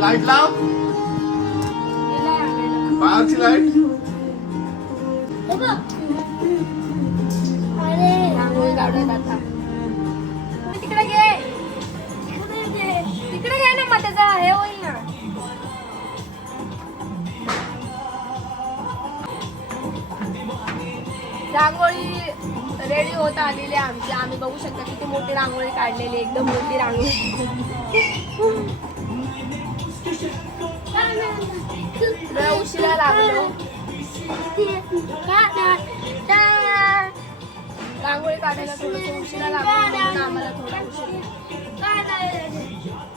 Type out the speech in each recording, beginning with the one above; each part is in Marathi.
लाइट लाव. बाहेरची लाइट रांगोळी काढूयात तिकडे घे. तिकडे घे ना मग त्याचा हे होईल ना. रांगोळी रेडी होत आलेली आहे आमची. आम्ही बघू शकता किती मोठी रांगोळी काढलेली एकदम मोठी रांगोळी. उशिरा लागलो रांगोळी काढायला थोडस उशिरा लागलो आम्हाला थोडा उशिरा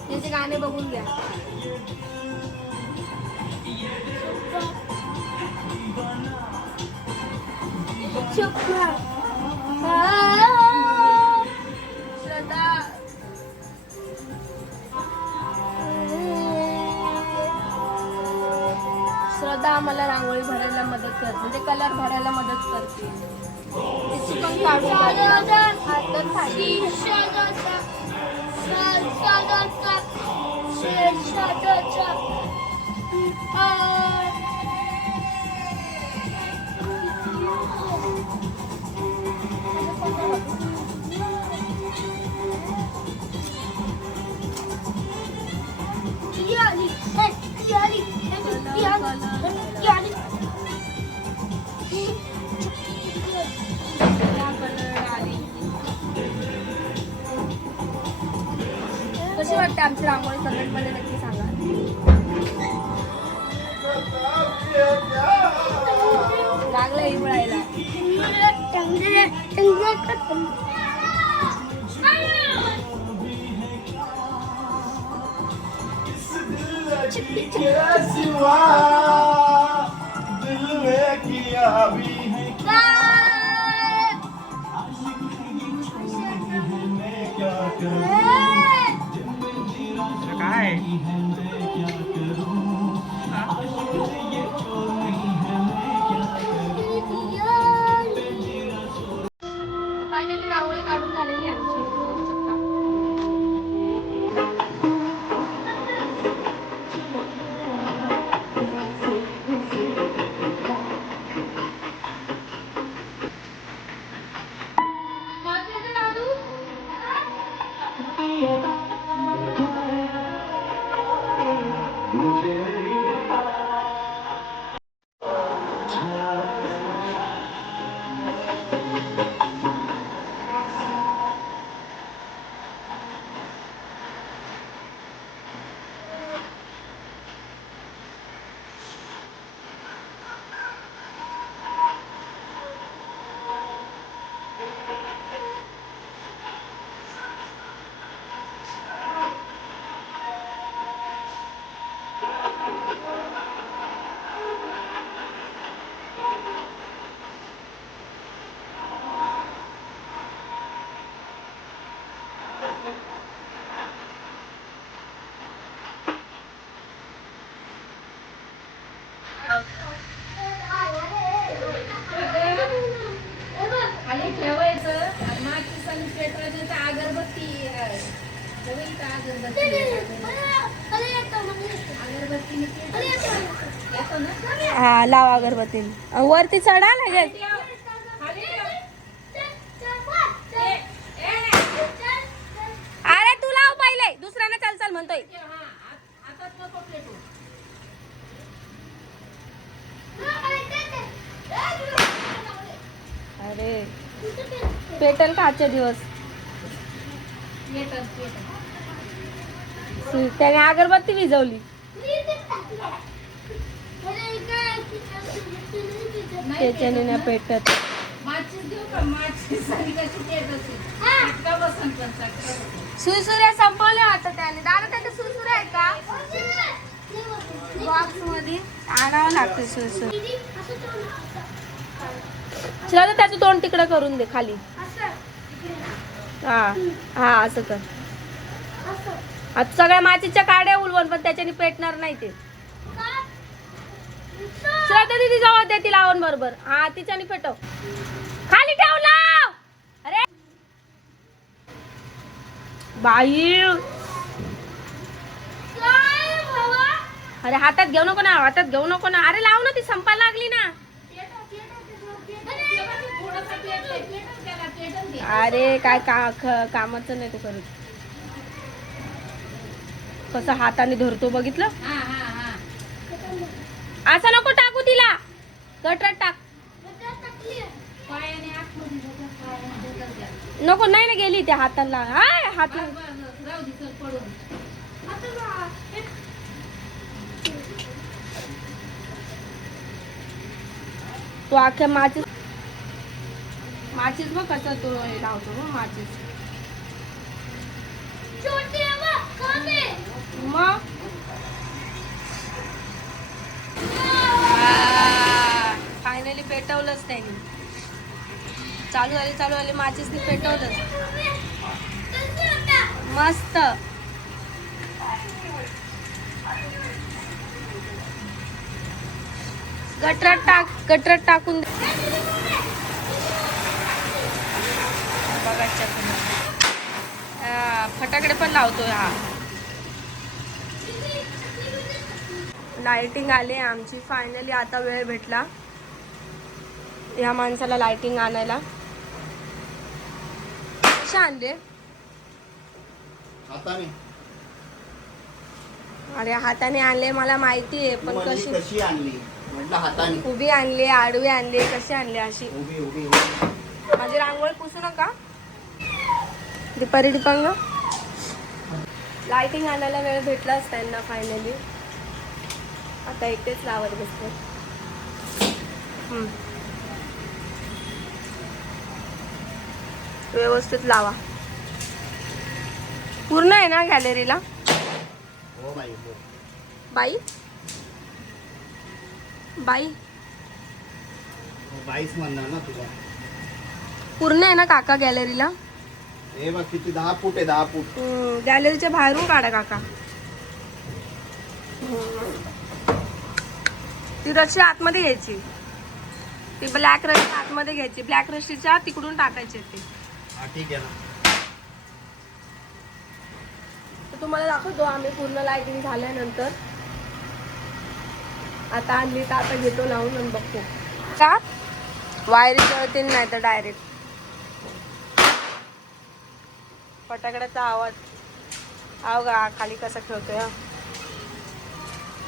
त्याचे गाणे बघून घ्या. श्रद्धा आम्हाला रांगोळी भरायला मदत करते म्हणजे कलर भरायला मदत करते तिची पण काढून टाकली. हातात खाली. त्या कशी वाटते आमची रांगोळी? कमेंटमध्ये नक्की सांगा. लागलं इवळायला तेरा सिवा दिल में किया भी हा लाव अगरबत्ती. वरती चढा लगेच अरे तू लाव पहिले. दुसऱ्याने चल चल म्हणतोय. अरे पेटल का आजचे दिवस? त्याने अगरबत्ती विजवली त्याच्याने नाही पेटत. सुरसुऱ्या संपवल्या आता त्याने. दादा त्याच्या सुरसुऱ्या आहेत का? बॉक्समध्ये आणावं लागतं सुरसुर. चला त्याचं तोंड तिकडं करून दे खाली. हा हा असं कर. आता सगळ्या मातीच्या काड्या उलवून पण त्याच्याने पेटणार नाही ते. श्रद्धा दीदी जवळ दे ती लावून बरोबर. हा तिच्याने पेटव. खाली ठेव लाव. अरे. बाई. अरे हातात घेऊ नको ना हातात घेऊ नको ना. अरे लाव ना ती संपायला लागली ना. अरे काय का कामाचं नाही ते करत कसं हाताने धरतो बघितलं? असं नको टाकू. तिला गटरात टाक. नको नाही ना गेली त्या हाताला. हाय हात तो अख्ख्या माचीस माचीस बघ कसं तो लावतो बघ माचीस. मग फायनली पेटवलंच त्यांनी. चालू झाले चालू आले माझेच ते पेटवलंच. मस्त. गटरात टाक गटरात टाकून बघा फटाकडे पण लावतोय हा. लाइटिंग आली आहे आमची. फायनली आता वेळ भेटला. या माणसाला लाइटिंग आणायला. कसे आणले? हाताने. अरे हाताने आणले मला माहिती आहे पण म्हणली कशी? कशी आणली? म्हटलं हाताने. उभी आणली आडवी आणली कशी आणली अशी? उभी उभी उभी. माझी रांगोळी पुसू नका. दीपारी दीपांग. लाइटिंग आणायला वेळ भेटलाच त्यांना फायनली आता एकटेच लावत बसते हम्म. व्यवस्थित लावा. पूर्ण आहे ना गॅलरीला? हो बाई हो. बाई? बाई? बाईच म्हणणार ना तुला. पूर्ण आहे ना काका गॅलरीला? हे बघ किती दहा फूट आहे दहा फूट. हम्म, गॅलरीच्या बाहेरून काढा काका. ती रशी आतमध्ये घ्यायची. ती ब्लॅक रशी आतमध्ये घ्यायची. ब्लॅक रशीच्या तिकडून टाकायची ते. हा ठीक आहे ना. तर तुम्हाला दाखवतो आम्ही पूर्ण लाइटिंग झाल्यानंतर. आता आणली तर आता घेतो लावून आणि बघतो. का? वायरी जळतील नाही तर डायरेक्ट फटाकड्याचा आवाज. आव गा खाली कसा खेळतोय हा.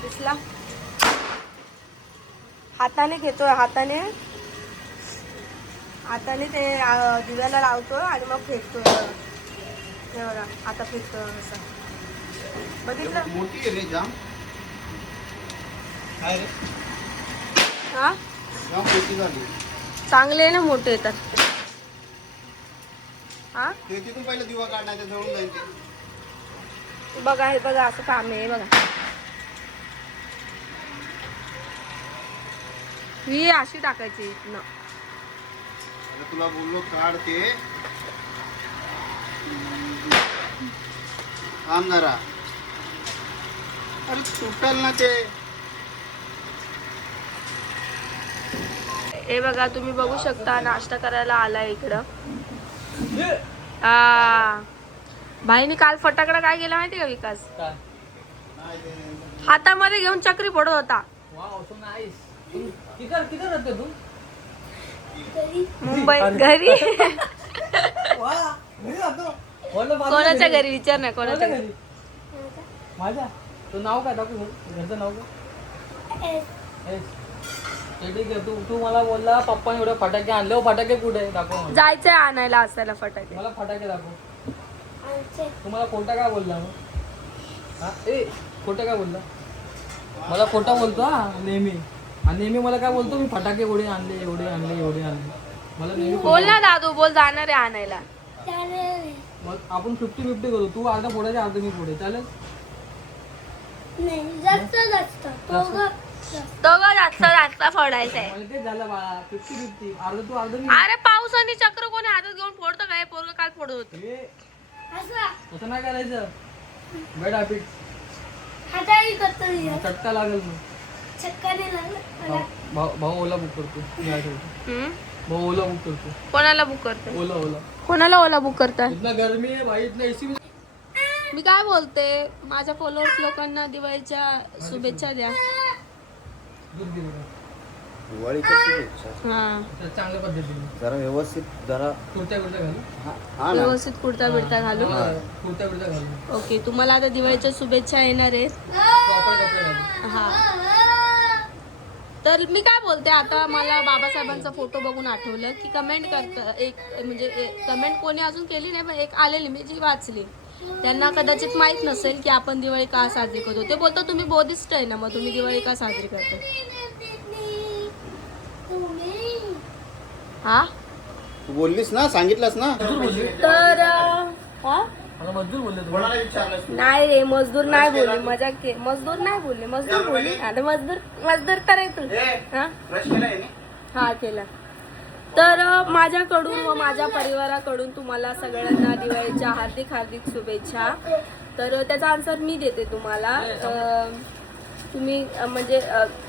दिसला? हाताने घेतोय हाताने. हाताने ते दिव्याला लावतोय आणि मग हे बघा आता फेकतोय असं. बघितलं? मोठी आहे रे जाम. काय रे? हा? जाम मोठी झाली. चांगले ना मोठे येतात हा? ते तिथून पहिलं दिवा काढण्याचं जळून जाईल ते. बघा हे बघा असं काम आहे बघा. ही अशी टाकायची इथनं. आता तुला बोललो काढ ते. थांब जरा. अरे तुटल ना ते. हे बघा तुम्ही बघू शकता नाश्ता करायला आलाय इकडं. हा. भाईने काल फटाकडा काय केला माहिती का विकास? हातामध्ये घेऊन चक्री फोडत होता. मुंबई घरी? कोणाच्या घरी. घरी? विचार नाही कोणाच्या घरी? माझ्या? तो नाव काय? दाखव. घरचं नाव काय? एस. ते तू तू मला बोलला पप्पाने एवढे फटाके आणले. हो फटाके कुठे? दाखव. जायचंय आणायला असायला फटाके. मला फटाके दाखव. तुम्हाला खोटा काय बोलला मग? हा? ए खोटं काय बोलला? मला खोटा बोलतो हा नेहमी. आणि नेहमी मला काय बोलतो मी फटाके एवढे आणले एवढे आणले एवढे आणले. मला नेहमी बोल ना दादू बोल जाणार आहे आणायला. मग आपण फिफ्टी फिफ्टी करू. तू अर्धा फोडायचे अर्धा मी फोडे चालेल? दोघं जास्त. जास्त. फोडायचं आहे. मला तेच झालं बाळा. फिफ्टी फिफ्टी अर्धा तू अर्धा मी अरे पावसाने चक्र कोणी हातात घेऊन फोडतं काय पोरग काल फोडत होत. ए, तसं नाही करायचं. बेड हॅबिट चटका लागेल मग भाऊ- ओला बुक करतो. भाऊ ओला बुक करतो. कोणाला बुक करताय? ओला ओला. कोणाला ओला बुक करताय? इतना गर्मी है भाई इतना एसी मी काय बोलते? माझ्या फॉलोअर्स लोकांना दिवाळीच्या शुभेच्छा द्या. हा. चांगल्या पद्धतीने. जरा व्यवस्थित जरा कुर्त्या कुर्त्या घालू? हा ना. व्यवस्थित कुर्ता बिडता घालू? कुर्त्या कुर्त्या घालू. ओके तुम्हाला आता दिवाळीच्या शुभेच्छा येणार आहेत. प्रॉपर कपडे घालू. हा. तर मी काय बोलते आता मला बाबासाहेबांचा फोटो बघून आठवलं की कमेंट करत एक म्हणजे कमेंट कोणी अजून केली नाही पण एक आलेली मी जी वाचली. त्यांना कदाचित माहीत नसेल की आपण दिवाळी का साजरी करतो. ते बोलतात तुम्ही बोधिस्ट आहे ना मग तुम्ही दिवाळी का साजरी करतो? हा? बोललीस ना सांगितलंस ना. तर हा? नाही रे मजदूर नाही बोलले. मजा के मजदूर नाही बोलले. मजदूर बोलले. आता मजदूर मजदूर तर आहे तू. हा? हा केला. तर माझ्याकडून व माझ्या परिवाराकडून तुम्हाला सगळ्यांना दिवाळीच्या हार्दिक हार्दिक शुभेच्छा. तर त्याचा आन्सर मी देते तुम्हाला. तुम्ही म्हणजे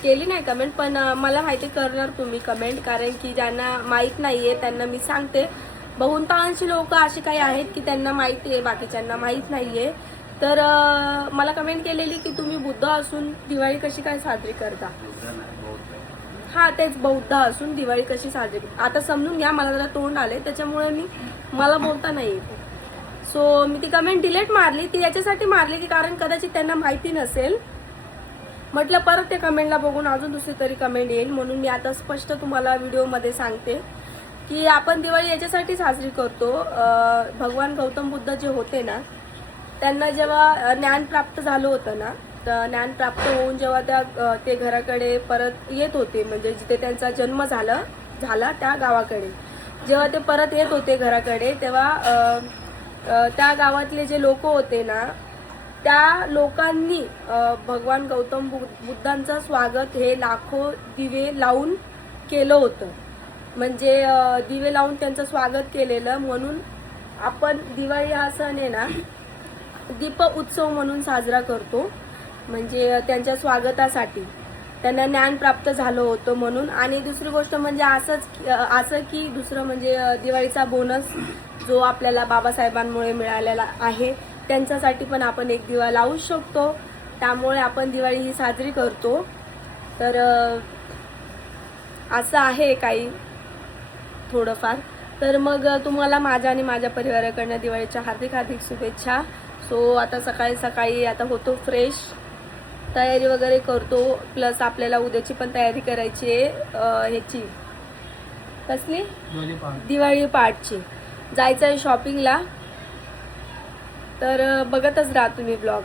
केली नाही कमेंट पण मला माहिती करणार तुम्ही कमेंट कारण की ज्यांना माहीत नाही आहे त्यांना मी सांगते. बहुतांश लोक असे काही आहेत की त्यांना माहिती आहे बाकीच्यांना माहीत नाही आहे तर मला कमेंट केलेली की तुम्ही बुद्ध असून दिवाळी कशी काय साजरी करता? हा तेच बौद्ध असून दिवाळी कशी साजरी आता समजून घ्या मला जरा तोंड आले त्याच्यामुळे मी मला बोलता नाही येते. सो मी ती कमेंट डिलीट मारली. ती याच्यासाठी मारली की कारण कदाचित त्यांना माहिती नसेल. म्हटलं परत त्या कमेंटला बघून अजून दुसरी तरी कमेंट येईल. म्हणून मी आता स्पष्ट तुम्हाला व्हिडिओमध्ये सांगते. की आपण दिवाळी याच्यासाठी साजरी करतो. भगवान गौतम बुद्ध जे होते ना त्यांना जेव्हा ज्ञान प्राप्त झालं होतं ना तर ज्ञान प्राप्त होऊन जेव्हा त्या ते घराकडे परत येत होते म्हणजे जिथे त्यांचा जन्म झाला झाला त्या गावाकडे. जेव्हा ते परत येत होते घराकडे तेव्हा त्या गावातले जे लोक होते ना त्या लोकांनी भगवान गौतम बु- बुद्धांचं स्वागत हे लाखो दिवे लावून केलं होतं. म्हणजे दिवे लावून त्यांचं स्वागत केलेलं म्हणून आपण दिवाळी हा सण आहे ना दीप उत्सव म्हणून साजरा करतो. म्हणजे त्यांच्या स्वागतासाठी. त्यांना ज्ञान प्राप्त झालं होतं म्हणून. आणि दुसरी गोष्ट म्हणजे असंच असं की दुसरं म्हणजे दिवाळीचा बोनस जो आपल्याला बाबासाहेबांमुळे मिळालेला आहे त्यांच्यासाठी पण आपण एक दिवा लावू शकतो. त्यामुळे आपण दिवाळी ही साजरी करतो. तर असं आहे काही. थोडंफार. तर मग तुम्हाला माझ्या आणि माझ्या परिवाराकडनं दिवाळीच्या हार्दिक हार्दिक शुभेच्छा. सो आता सकाळी सकाळी आता होतो फ्रेश तयारी वगैरे करतो. प्लस आपल्याला उद्याची पण तयारी करायची आहे ह्याची. कसली? दिवाळी पाठची. जायचं आहे शॉपिंगला तर बघतच राहा तुम्ही ब्लॉग